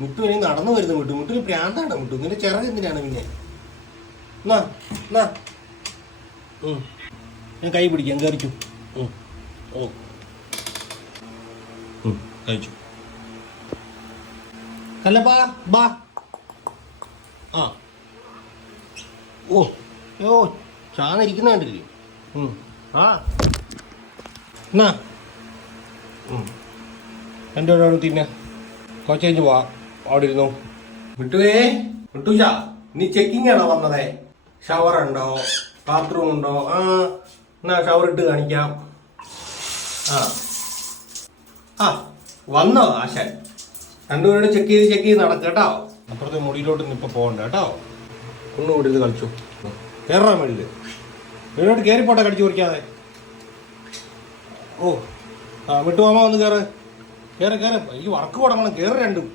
മുട്ടു ഇനി നടന്നു വരുന്നു മുട്ടുവിന് പ്രാന്താണ് മുട്ടു. ഇങ്ങനെ ചിറക് എന്തിനാണ് പിന്നെ? എന്നാ എന്നാ ഞാൻ കൈ പിടിക്കാം, കയറിച്ചു. ഓ കഴിച്ചു. കല്ലപ്പാ ബാ. ആ ഓ ഓ ചാന്നിരിക്കുന്ന കണ്ടില്ലേ? ആ എന്നാ എൻ്റെ ഒരാൾ തിന്നെ കൊച്ചേഞ്ച് പോവാ. അവിടെ ഇരുന്നു. മിട്ടുവേ, മിട്ടുഷാ, നീ ചെക്കിങ് ആണോ വന്നതേ? ഷവർ ഉണ്ടോ, ബാത്റൂം ഉണ്ടോ? ആ എന്നാ ഷവർ ഇട്ട് കാണിക്കാം. ആ ആ വന്നോ ആശാൻ? രണ്ടുപേരുടെ ചെക്ക് ചെയ്ത് നടക്കുക കേട്ടോ. അപ്പുറത്തെ മുടിയിലോട്ട് ഇപ്പൊ പോകണ്ട കേട്ടോ. ഒന്നുകൂടി ഇത് കളിച്ചു. കയറാൻ വേണ്ടിയിട്ട് വീടോട്ട് കയറിപ്പോട്ടെ, കടിച്ചു കുറിക്കാതെ. ഓ ആ വിട്ടു പോകാമോ? ഒന്ന് കയറ് കയറി കയറി. എനിക്ക് വർക്ക് തുടങ്ങണം. കയറി രണ്ടും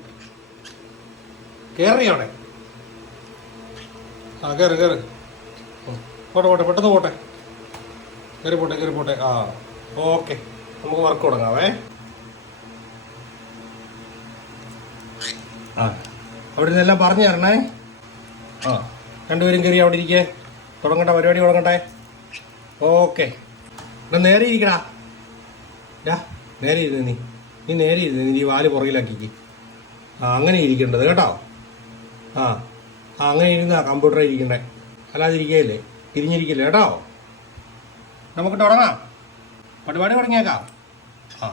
കയറി അവിടെ. ആ കയറി കയറി. പോട്ടെ പോട്ടെ, പെട്ടെന്ന് പോട്ടെ. കയറി പോട്ടെ. ആ ഓക്കെ, നമുക്ക് വർക്ക് തുടങ്ങാവേ. ആ അവിടെ നിന്നെല്ലാം പറഞ്ഞു തരണേ. ആ രണ്ടുപേരും കയറി അവിടെ ഇരിക്കേ. തുടങ്ങട്ടെ, പരിപാടി തുടങ്ങട്ടെ. ഓക്കെ, എന്നാ നേരെ ഇരിക്കടാ. നേരെ ഇരുന്ന് നീ നേരെ ഇരുന്ന് നീ വാല് പുറകിലാക്കിക്ക്. ആ അങ്ങനെ ഇരിക്കേണ്ടത് കേട്ടോ. ആ അങ്ങനെ ഇരുന്നാ കമ്പ്യൂട്ടറിൽ ഇരിക്കണ്ടേ, അല്ലാതെ ഇരിക്കുകയല്ലേ, തിരിഞ്ഞിരിക്കല്ലേ കേട്ടോ. നമുക്ക് തുടങ്ങാം, പരിപാടി തുടങ്ങിയേക്കാം. ആ